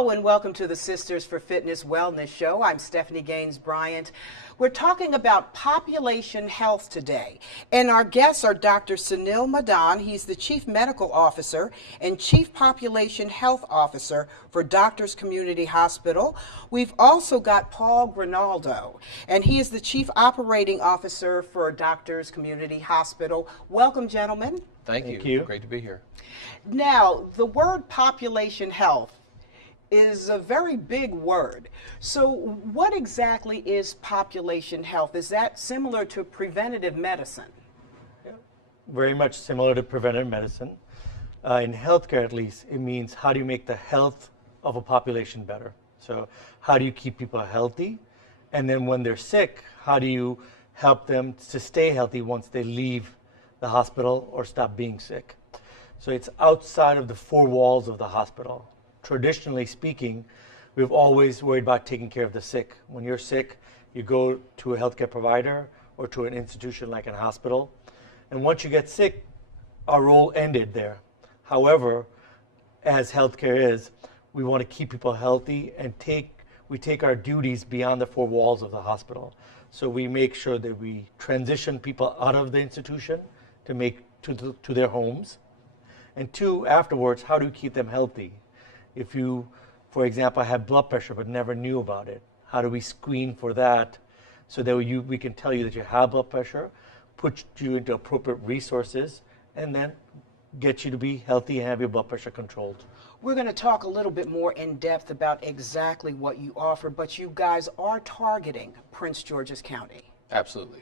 Hello and welcome to the Sisters for Fitness Wellness Show. I'm Stephanie Gaines Bryant. We're talking about population health today, and our guests are Dr. Sanil Madan. He's the Chief Medical Officer and Chief Population Health Officer for Doctors Community Hospital. We've also got Paul Grenaldo, and he is the Chief Operating Officer for Doctors Community Hospital. Welcome, gentlemen. Thank you. Great to be here. Now, the word population health is a very big word. So what exactly is population health? Is that similar to preventative medicine? Yeah, very much similar to preventative medicine. In healthcare, at least, it means how do you make the health of a population better? So how do you keep people healthy? And then when they're sick, how do you help them to stay healthy once they leave the hospital or stop being sick? So it's outside of the four walls of the hospital. Traditionally speaking, we've always worried about taking care of the sick. When you're sick, you go to a healthcare provider or to an institution like a hospital. And once you get sick, our role ended there. However, as healthcare is, we want to keep people healthy and we take our duties beyond the four walls of the hospital. So we make sure that we transition people out of the institution to their homes. And two, afterwards, how do we keep them healthy? If you, for example, have blood pressure but never knew about it, how do we screen for that so that we can tell you that you have blood pressure, put you into appropriate resources, and then get you to be healthy and have your blood pressure controlled? We're going to talk a little bit more in depth about exactly what you offer, but you guys are targeting Prince George's County. Absolutely.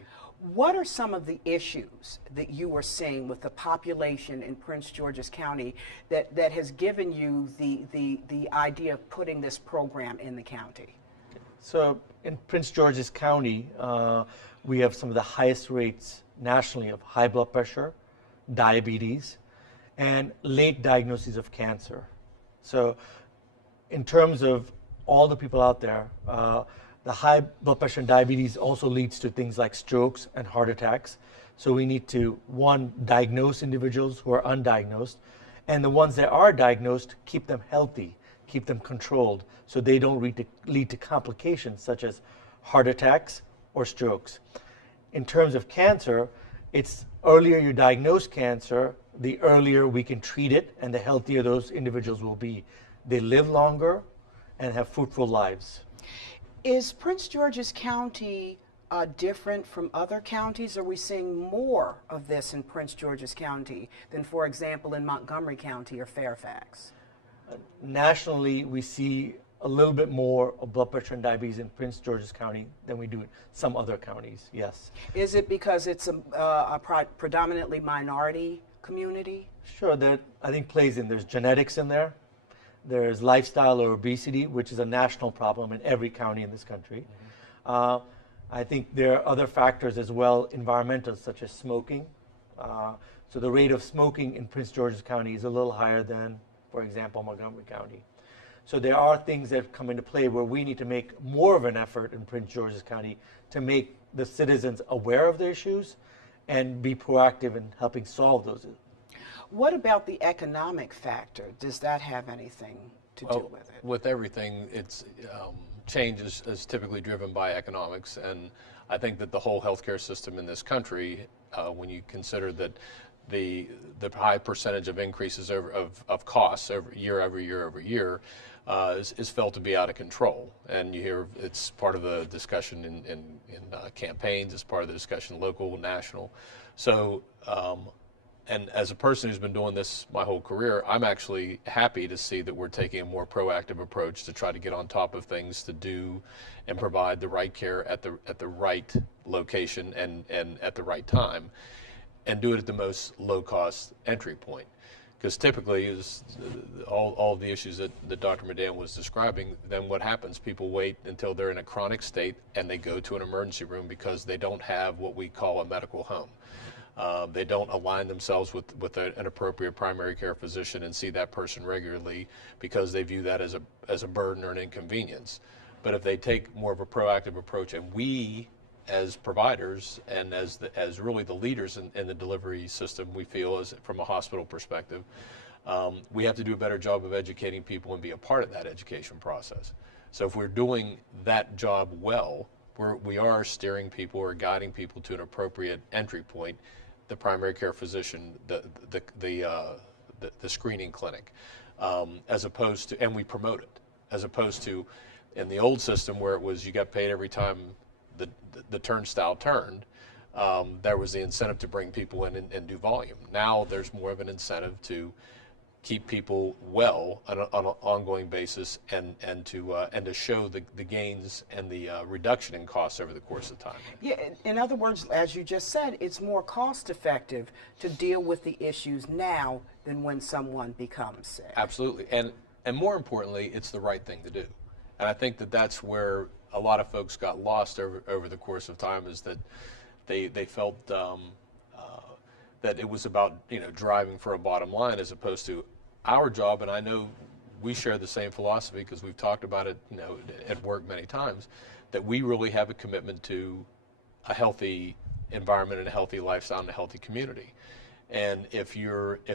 What are some of the issues that you are seeing with the population in Prince George's County that has given you the idea of putting this program in the county? So in Prince George's County, we have some of the highest rates nationally of high blood pressure, diabetes, and late diagnoses of cancer. So in terms of all the people out there, the high blood pressure and diabetes also leads to things like strokes and heart attacks. So we need to, one, diagnose individuals who are undiagnosed, and the ones that are diagnosed, keep them healthy, keep them controlled, so they don't lead to complications such as heart attacks or strokes. In terms of cancer, it's earlier you diagnose cancer, the earlier we can treat it, and the healthier those individuals will be. They live longer and have fruitful lives. Is Prince George's County different from other counties? Are we seeing more of this in Prince George's County than, for example, in Montgomery County or Fairfax? Nationally, we see a little bit more of blood pressure and diabetes in Prince George's County than we do in some other counties, yes. Is it because it's a predominantly minority community? Sure, that I think plays in. There's genetics in there. There's lifestyle or obesity, which is a national problem in every county in this country. I think there are other factors as well, environmental, such as smoking. So the rate of smoking in Prince George's County is a little higher than, for example, Montgomery County. So there are things that come into play where we need to make more of an effort in Prince George's County to make the citizens aware of the issues and be proactive in helping solve those issues. What about the economic factor? Does that have anything to do with it? With everything, it's change is typically driven by economics, and I think that the whole healthcare system in this country, when you consider that the high percentage of increases of costs year over year, is felt to be out of control. And you hear it's part of the discussion in campaigns, it's part of the discussion local, national. So. And as a person who's been doing this my whole career, I'm actually happy to see that we're taking a more proactive approach to try to get on top of things to do and provide the right care at the right location and at the right time, and do it at the most low-cost entry point. Because typically, all of the issues that Dr. Madan was describing, then what happens? People wait until they're in a chronic state and they go to an emergency room because they don't have what we call a medical home. They don't align themselves with an appropriate primary care physician and see that person regularly because they view that as a burden or an inconvenience. But if they take more of a proactive approach, and we as providers and as really the leaders in the delivery system, we feel, as from a hospital perspective, We have to do a better job of educating people and be a part of that education process. So if we're doing that job well, we are steering people or guiding people to an appropriate entry point, the primary care physician, the screening clinic, as opposed to, and we promote it, as opposed to in the old system where it was you got paid every time the turnstile turned. There was the incentive to bring people in and do volume. Now there's more of an incentive to keep people well on an ongoing basis and to show the gains and the reduction in costs over the course of time. Yeah, in other words, as you just said, it's more cost effective to deal with the issues now than when someone becomes sick. Absolutely, and more importantly, it's the right thing to do. And I think that's where a lot of folks got lost over the course of time, is that they felt that it was about driving for a bottom line as opposed to our job. And I know we share the same philosophy because we've talked about it at work many times, that we really have a commitment to a healthy environment and a healthy lifestyle and a healthy community. And if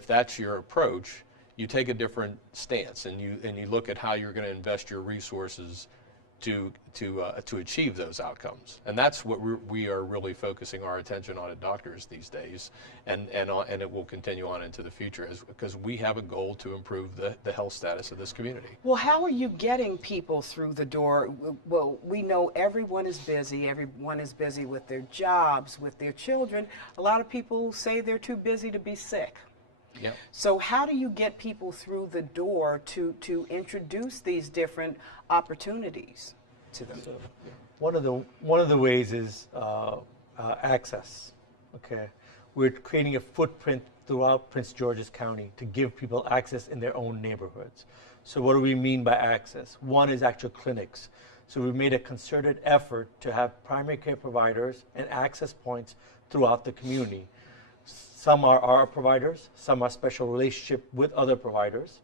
that's your approach, you take a different stance and you look at how you're going to invest your resources to achieve those outcomes. And that's what we are really focusing our attention on at Doctors these days, and it will continue on into the future, because we have a goal to improve the health status of this community. Well, how are you getting people through the door? Well, we know everyone is busy with their jobs, with their children. A lot of people say they're too busy to be sick. Yep. So how do you get people through the door to introduce these different opportunities to them? So one of the ways is access. Okay, we're creating a footprint throughout Prince George's County to give people access in their own neighborhoods. So what do we mean by access? One is actual clinics. So we've made a concerted effort to have primary care providers and access points throughout the community. Some are our providers, some are special relationship with other providers.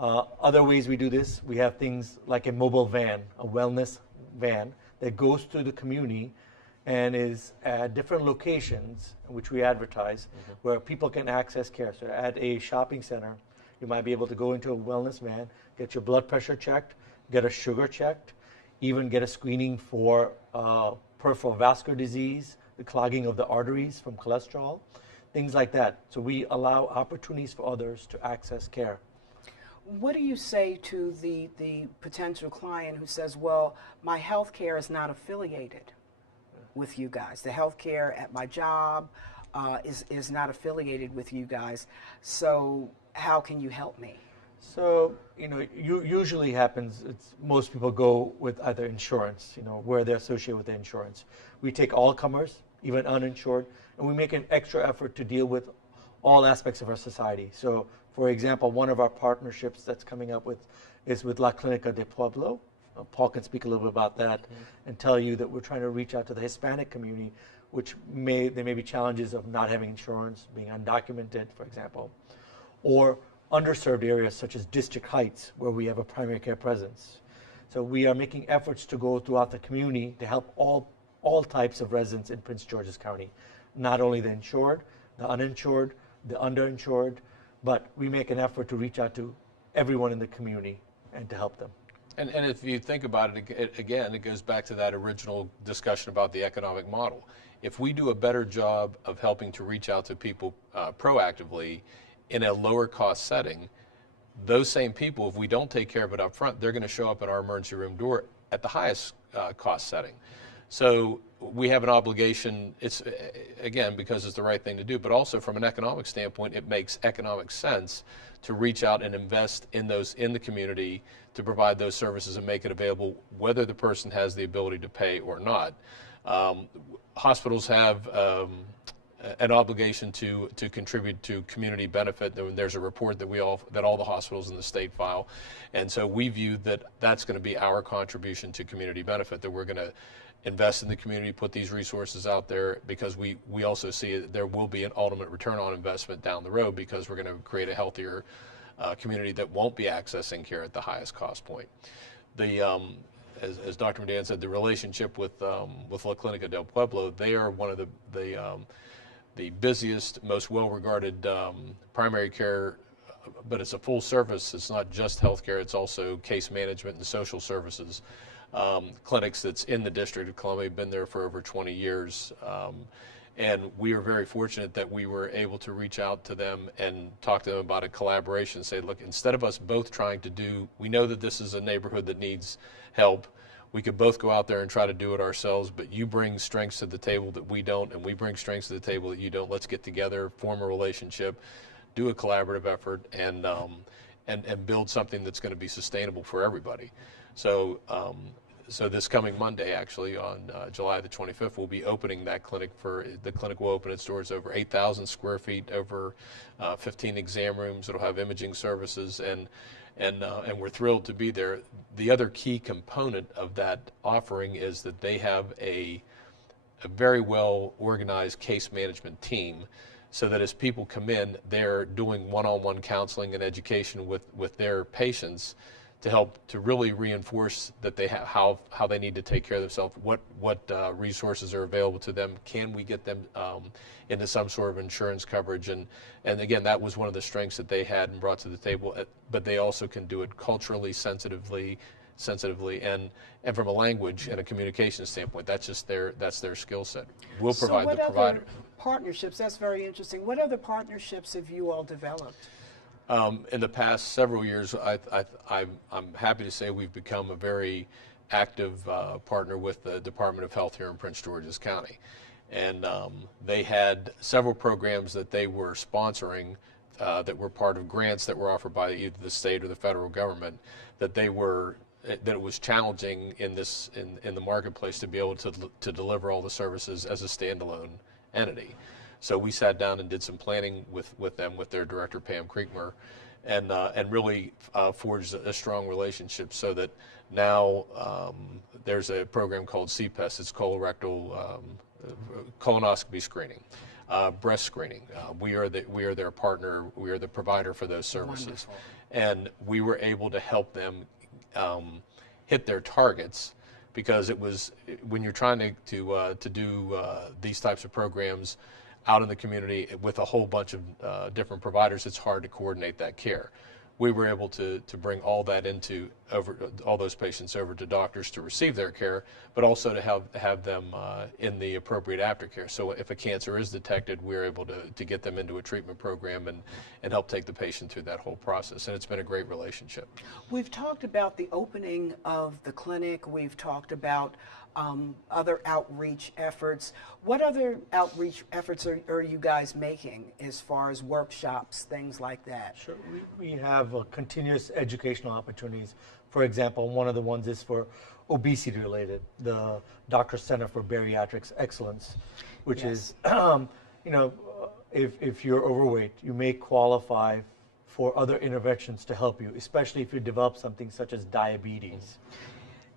Other ways we do this, we have things like a mobile van, a wellness van that goes through the community and is at different locations, which we advertise, where people can access care. So at a shopping center, you might be able to go into a wellness van, get your blood pressure checked, get a sugar checked, even get a screening for peripheral vascular disease, the clogging of the arteries from cholesterol, things like that. So we allow opportunities for others to access care. What do you say to the potential client who says, well, my health care is not affiliated with you guys. The health care at my job is not affiliated with you guys. So how can you help me? So, usually happens, most people go with either insurance, where they're associated with the insurance. We take all comers, even uninsured, and we make an extra effort to deal with all aspects of our society. So, for example, one of our partnerships that's coming up is with La Clínica de Pueblo. Paul can speak a little bit about that and tell you that we're trying to reach out to the Hispanic community, which there may be challenges of not having insurance, being undocumented, for example, or underserved areas such as District Heights, where we have a primary care presence. So we are making efforts to go throughout the community to help all types of residents in Prince George's County, not only the insured, the uninsured, the underinsured, but we make an effort to reach out to everyone in the community and to help them. And if you think about it, again, it goes back to that original discussion about the economic model. If we do a better job of helping to reach out to people proactively in a lower cost setting, those same people, if we don't take care of it up front, they're going to show up at our emergency room door at the highest cost setting. So we have an obligation, it's again, because it's the right thing to do, but also from an economic standpoint, it makes economic sense to reach out and invest in the community to provide those services and make it available, whether the person has the ability to pay or not. Hospitals have an obligation to contribute to community benefit. There's a report that all the hospitals in the state file, and so we view that that's going to be our contribution to community benefit, that we're going to invest in the community, put these resources out there, because we also see that there will be an ultimate return on investment down the road, because we're going to create a healthier community that won't be accessing care at the highest cost point. As Dr. Madan said, the relationship with La Clínica del Pueblo, they are one of the busiest, most well-regarded primary care but it's a full service. It's not just healthcare. It's also case management and social services. Clinics that's in the District of Columbia, been there for over 20 years. And we are very fortunate that we were able to reach out to them and talk to them about a collaboration, say, look, instead of us both trying to do, we know that this is a neighborhood that needs help. We could both go out there and try to do it ourselves, but you bring strengths to the table that we don't, and we bring strengths to the table that you don't. Let's get together, form a relationship, do a collaborative effort, and build something that's going to be sustainable for everybody. So, so this coming Monday, actually, on July the 25th, we'll be opening that clinic. The clinic will open its doors over 8,000 square feet, over 15 exam rooms. It'll have imaging services, and we're thrilled to be there. The other key component of that offering is that they have a very well organized case management team, so that as people come in, they're doing one-on-one counseling and education with their patients to help to really reinforce that they have how they need to take care of themselves, what resources are available to them, can we get them into some sort of insurance coverage, and again, that was one of the strengths that they had and brought to the table, but they also can do it culturally sensitively and from a language and a communication standpoint. That's their skill set. We'll provide the provider. Other partnerships, that's very interesting. What other partnerships have you all developed? In the past several years, I'm happy to say we've become a very active partner with the Department of Health here in Prince George's County. And they had several programs that they were sponsoring that were part of grants that were offered by either the state or the federal government, that it was challenging in the marketplace to be able to deliver all the services as a standalone entity. So we sat down and did some planning with them, with their director, Pam Creekmer, and really forged a strong relationship, so that now there's a program called CPES. It's colorectal colonoscopy screening, breast screening. We are their partner. We are the provider for those services. Wonderful. And we were able to help them hit their targets, because it was, when you're trying to do these types of programs out in the community with a whole bunch of different providers, it's hard to coordinate that care. We were able to bring all that all those patients over to doctors to receive their care, but also to have them in the appropriate aftercare. So if a cancer is detected, we're able to get them into a treatment program and help take the patient through that whole process. And it's been a great relationship. We've talked about the opening of the clinic. We've talked about other outreach efforts. What other outreach efforts are you guys making as far as workshops, things like that? Sure. We have continuous educational opportunities. For example, one of the ones is for obesity related, the Doctor Center for Bariatrics Excellence, which is, if you're overweight, you may qualify for other interventions to help you, especially if you develop something such as diabetes.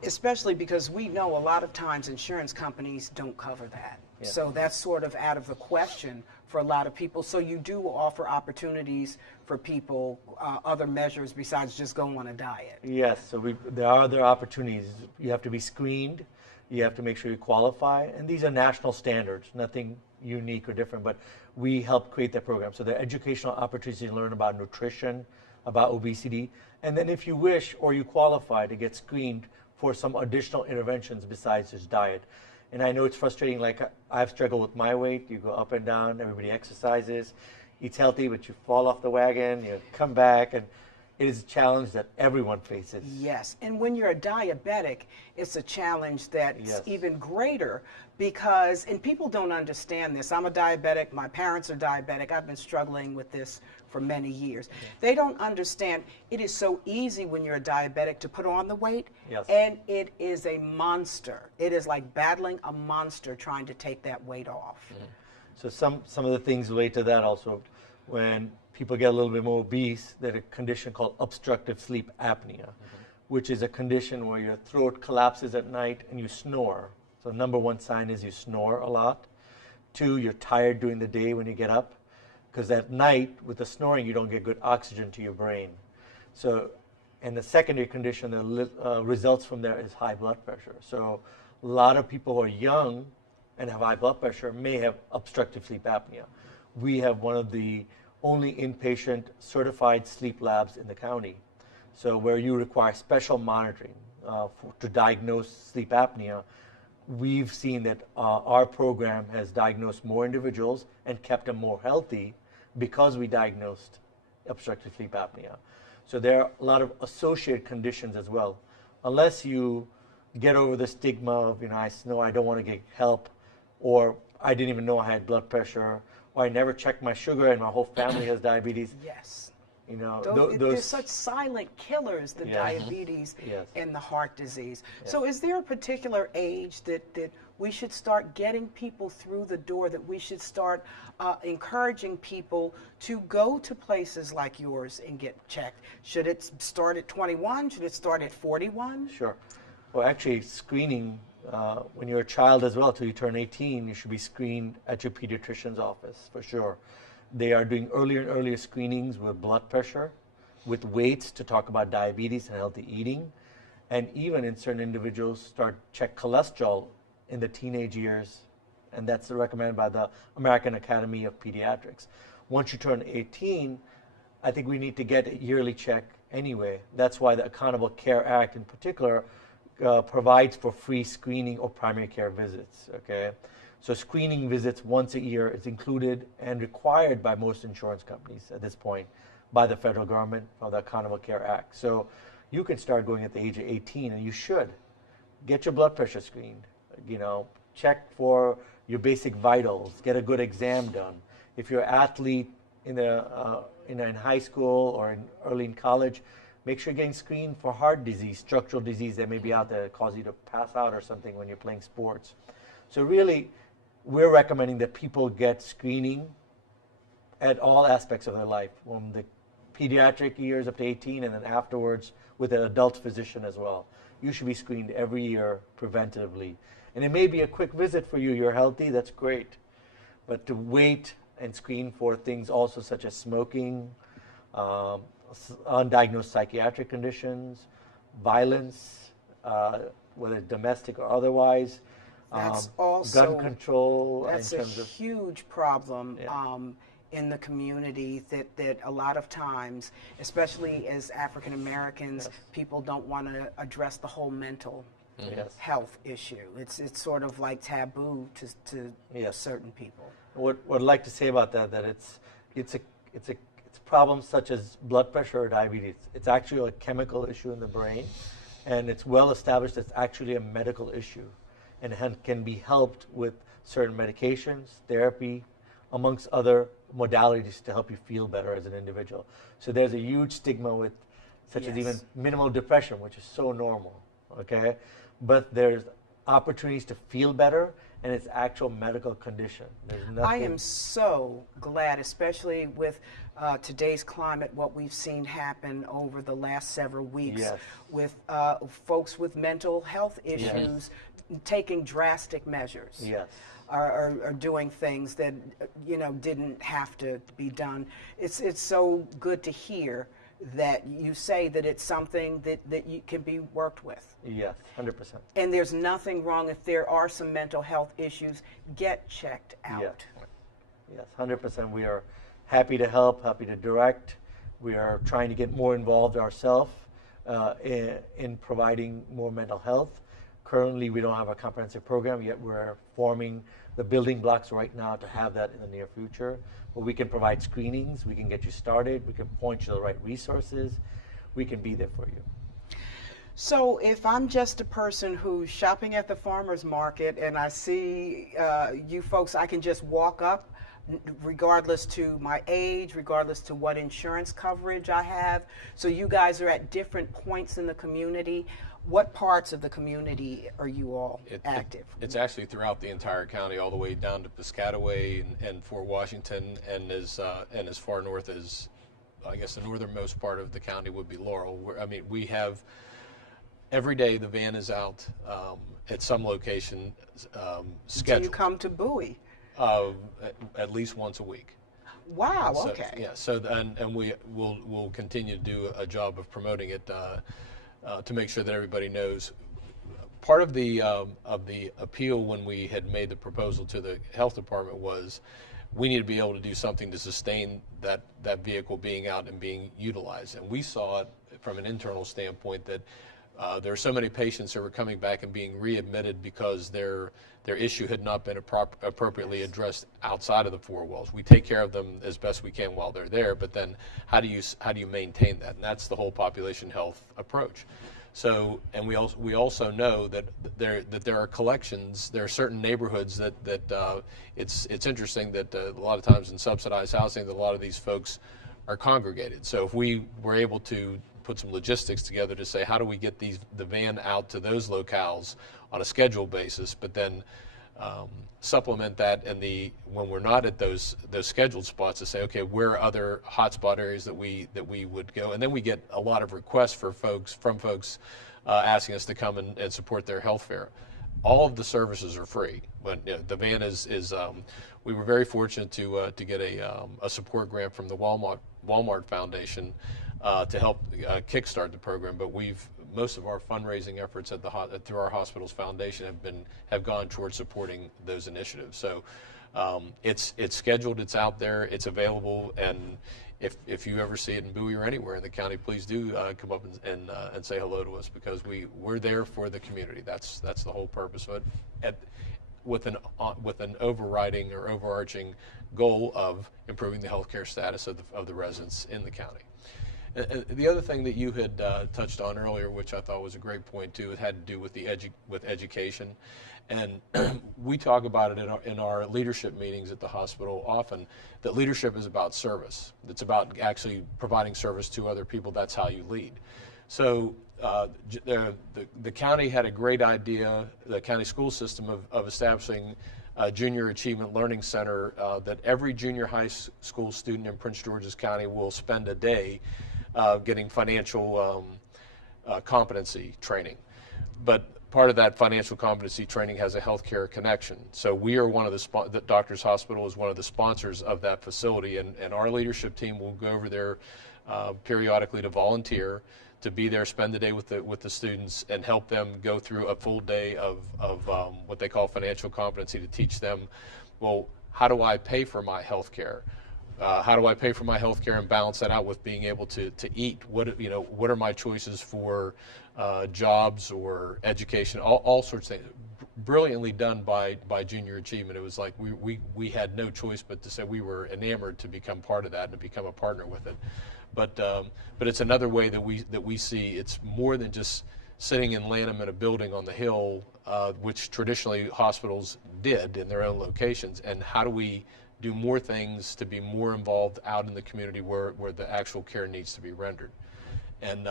Especially because we know a lot of times insurance companies don't cover that. Yeah. So that's sort of out of the question for a lot of people. So you do offer opportunities for people, other measures besides just going on a diet. Yes, so there are other opportunities. You have to be screened, you have to make sure you qualify, and these are national standards, nothing unique or different, but we help create that program. So there are educational opportunities to learn about nutrition, about obesity, and then if you wish or you qualify to get screened for some additional interventions besides just diet. And I know it's frustrating, like I've struggled with my weight. You go up and down, everybody exercises, eats healthy, but you fall off the wagon, you come back, and it is a challenge that everyone faces. Yes, and when you're a diabetic, it's a challenge that's Yes. even greater because, and people don't understand this, I'm a diabetic, my parents are diabetic, I've been struggling with this for many years. Okay. They don't understand it is so easy when you're a diabetic to put on the weight, Yes. and it is a monster. It is like battling a monster trying to take that weight off. Mm-hmm. So some of the things relate to that also. When people get a little bit more obese, there's a condition called obstructive sleep apnea, which is a condition where your throat collapses at night and you snore. So number one sign is you snore a lot. 2, you're tired during the day when you get up, because at night with the snoring you don't get good oxygen to your brain. So, and the secondary condition that results from there is high blood pressure. So a lot of people who are young and have high blood pressure may have obstructive sleep apnea. We have one of the only inpatient certified sleep labs in the county. So where you require special monitoring to diagnose sleep apnea, we've seen that our program has diagnosed more individuals and kept them more healthy because we diagnosed obstructive sleep apnea. So there are a lot of associated conditions as well. Unless you get over the stigma of, I know I don't want to get help, or I didn't even know I had blood pressure, or I never checked my sugar and my whole family has diabetes. Yes. Those They're such silent killers, the Yeah. diabetes Yes. and the heart disease. Yeah. So is there a particular age that we should start getting people through the door, that we should start encouraging people to go to places like yours and get checked? Should it start at 21? Should it start at 41? Sure. Well, actually, screening, when you're a child as well, till you turn 18, you should be screened at your pediatrician's office, for sure. They are doing earlier and earlier screenings with blood pressure, with weights to talk about diabetes and healthy eating, and even in certain individuals check cholesterol in the teenage years, and that's recommended by the American Academy of Pediatrics. Once you turn 18, I think we need to get a yearly check anyway. That's why the Accountable Care Act in particular provides for free screening or primary care visits, okay? So screening visits once a year is included and required by most insurance companies at this point by the federal government for the Accountable Care Act. So you can start going at the age of 18, and you should. Get your blood pressure screened, check for your basic vitals, get a good exam done. If you're an athlete in high school or early in college, make sure you're getting screened for heart disease, structural disease that may be out there that cause you to pass out or something when you're playing sports. So really, we're recommending that people get screening at all aspects of their life, from the pediatric years up to 18, and then afterwards with an adult physician as well. You should be screened every year preventively. And it may be a quick visit for you. You're healthy, that's great. But to wait and screen for things also such as smoking, undiagnosed psychiatric conditions, violence, whether domestic or otherwise, That's also gun control. That's in a terms of, huge problem Yeah. in the community, that a lot of times, especially as African Americans, Yes. people don't want to address the whole mental Yes. health issue. It's sort of like taboo to Yes. certain people. What I'd like to say about that it's problems such as blood pressure or diabetes. It's actually a chemical issue in the brain, and it's well established it's actually a medical issue, and can be helped with certain medications, therapy, amongst other modalities to help you feel better as an individual. So there's a huge stigma with such as Yes. even minimal depression, which is so normal, okay? But there's opportunities to feel better, and it's actual medical condition. There's nothing. I am so glad, especially with today's climate, what we've seen happen over the last several weeks Yes. with folks with mental health issues taking drastic measures. Yes. Are doing things that didn't have to be done. It's so good to hear that you say that it's something that you can be worked with. Yes, 100%. And there's nothing wrong if there are some mental health issues. Get checked out. Yes, 100%. We are happy to help, happy to direct. We are trying to get more involved ourselves in providing more mental health. Currently, we don't have a comprehensive program, yet we're forming the building blocks right now to have that in the near future. But we can provide screenings, we can get you started, we can point you to the right resources, we can be there for you. So if I'm just a person who's shopping at the farmer's market and I see you folks, I can just walk up regardless to my age, regardless to what insurance coverage I have. So you guys are at different points in the community. What parts of the community are you all active? It's actually throughout the entire county, all the way down to Piscataway and Fort Washington, and as far north as, I guess, the northernmost part of the county would be Laurel. We have every day the van is out at some location scheduled. Do you come to Bowie? At least once a week. Wow. So, Okay. Yeah. So and we'll continue to do a job of promoting it to make sure that everybody knows. Part of the appeal when we had made the proposal to the health department was we need to be able to do something to sustain that vehicle being out and being utilized. And we saw it from an internal standpoint that there are so many patients who were coming back and being readmitted because their issue had not been appropriately addressed outside of the four walls. We take care of them as best we can while they're there, but then how do you maintain that? And that's the whole population health approach. So, and we also know that there are collections. There are certain neighborhoods that it's interesting that a lot of times in subsidized housing, that a lot of these folks are congregated. So if we were able to put some logistics together to say how do we get the van out to those locales on a scheduled basis, but then supplement that when we're not at those scheduled spots to say, okay, where are other hotspot areas that we would go, and then we get a lot of requests from folks asking us to come and support their health fair. All of the services are free, but the van is we were very fortunate to get a support grant from the Walmart Foundation to help kickstart the program, but most of our fundraising efforts through our hospital's foundation have gone towards supporting those initiatives. So it's scheduled, it's out there, it's available, and if you ever see it in Bowie or anywhere in the county, please do come up and say hello to us, because we're there for the community. That's the whole purpose of it. With an overriding or overarching goal of improving the healthcare status of the residents in the county. The other thing that you had touched on earlier, which I thought was a great point too, it had to do with education, and we talk about it in our leadership meetings at the hospital often. That leadership is about service. It's about actually providing service to other people. That's how you lead. So the county had a great idea, the county school system, of establishing a Junior Achievement Learning Center that every junior high school student in Prince George's County will spend a day getting financial competency training. But part of that financial competency training has a healthcare connection. So we are one of the Doctors Hospital is one of the sponsors of that facility, and our leadership team will go over there periodically to volunteer, to be there, spend the day with the students, and help them go through a full day of what they call financial competency, to teach them, well, how do I pay for my health care? How do I pay for my health care and balance that out with being able to eat? What are my choices for jobs or education? All sorts of things. Brilliantly done by Junior Achievement. It was like we had no choice but to say we were enamored to become part of that and to become a partner with it. But it's another way that we see it's more than just sitting in Lanham in a building on the hill, which traditionally hospitals did in their own locations. And how do we do more things to be more involved out in the community where the actual care needs to be rendered? And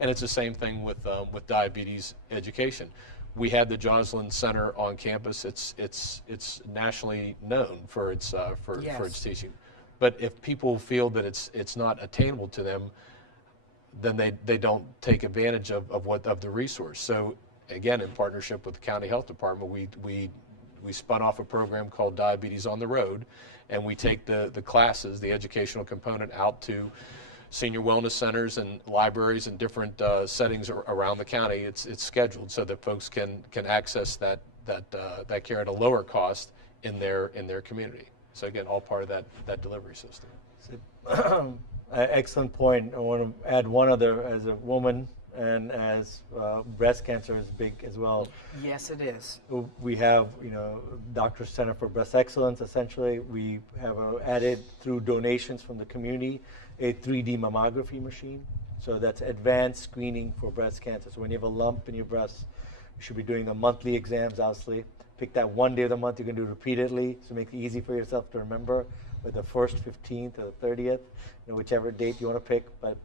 it's the same thing with diabetes education. We had the Joslin Center on campus. It's nationally known for its teaching. But if people feel that it's not attainable to them, then they don't take advantage of the resource. So again, in partnership with the county health department, we spun off a program called Diabetes on the Road, and we take the classes, the educational component, out to senior wellness centers and libraries and different settings around the county. It's scheduled so that folks can access that care at a lower cost in their community. So again, all part of that delivery system. Excellent point. I want to add one other. As a woman, and as breast cancer is big as well. Yes, it is. We have, Doctors Center for Breast Excellence. Essentially, we have added, through donations from the community, a 3D mammography machine. So that's advanced screening for breast cancer. So when you have a lump in your breast, you should be doing the monthly exams, obviously. Pick that one day of the month you can do repeatedly, so make it easy for yourself to remember, with the 1st, 15th, or the 30th, whichever date you want to pick. But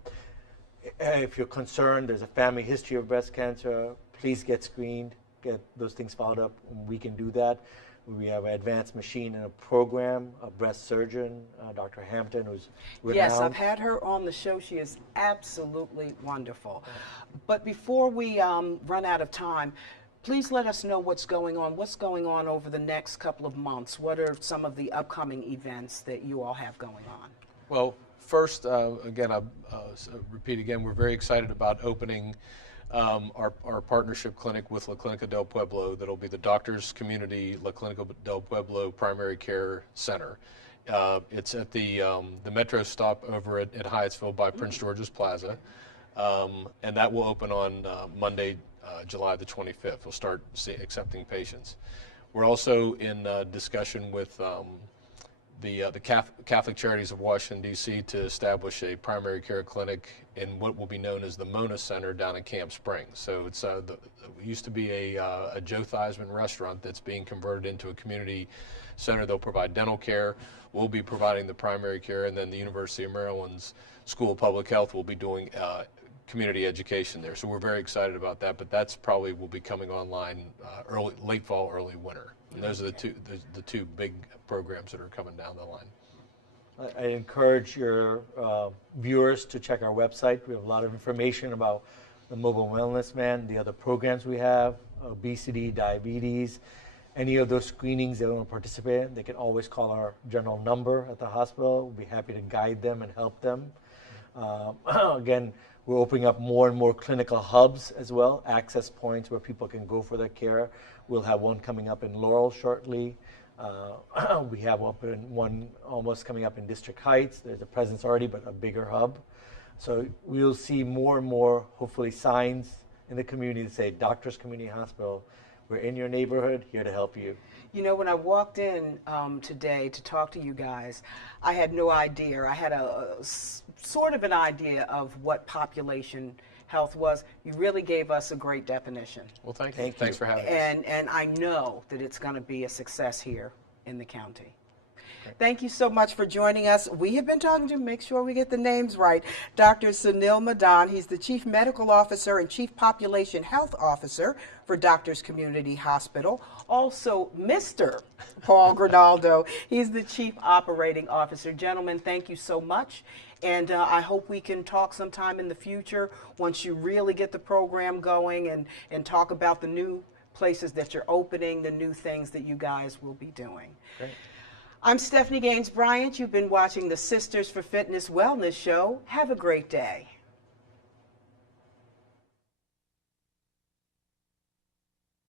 if you're concerned, there's a family history of breast cancer, please get screened, get those things followed up. We can do that. We have an advanced machine and a program, a breast surgeon, Dr. Hampton, who's renowned. Yes, I've had her on the show. She is absolutely wonderful. But before we run out of time, please let us know what's going on over the next couple of months. What are some of the upcoming events that you all have going on? Well, first, again, I'll repeat again, we're very excited about opening our partnership clinic with La Clínica del Pueblo. That'll be the Doctors Community La Clínica del Pueblo Primary Care Center. It's at the Metro stop over at Hyattsville by Prince George's Plaza, and that will open on Monday, July the 25th. We'll start accepting patients. We're also in discussion with the Catholic Charities of Washington, D.C. to establish a primary care clinic in what will be known as the Mona Center down in Camp Springs. So it used to be a Joe Theismann restaurant that's being converted into a community center. They'll provide dental care. We'll be providing the primary care, and then the University of Maryland's School of Public Health will be doing community education there. So we're very excited about that, but that's probably will be coming online late fall, early winter. And those are the two big programs that are coming down the line. I encourage your viewers to check our website. We have a lot of information about the Mobile Wellness Man, the other programs we have, obesity, diabetes, any of those screenings they want to participate in. They can always call our general number at the hospital. We'll be happy to guide them and help them. Again, we're opening up more and more clinical hubs as well, access points where people can go for their care. We'll have one coming up in Laurel shortly. We have one almost coming up in District Heights. There's a presence already, but a bigger hub. So we'll see more and more, hopefully, signs in the community that say, Doctors Community Hospital, we're in your neighborhood, here to help you. You know, when I walked in today to talk to you guys, I had no idea. I had a sort of an idea of what population health was. You really gave us a great definition. Well, thank you. Thanks for having us. And I know that it's going to be a success here in the county. Thank you so much for joining us. We have been talking to, make sure we get the names right, Dr. Sanil Madan. He's the Chief Medical Officer and Chief Population Health Officer for Doctors Community Hospital. Also, Mr. Paul Grenaldo. He's the Chief Operating Officer. Gentlemen, thank you so much. And I hope we can talk sometime in the future once you really get the program going and talk about the new places that you're opening, the new things that you guys will be doing. Great. I'm Stephanie Gaines Bryant. You've been watching the Sisters for Fitness Wellness Show. Have a great day.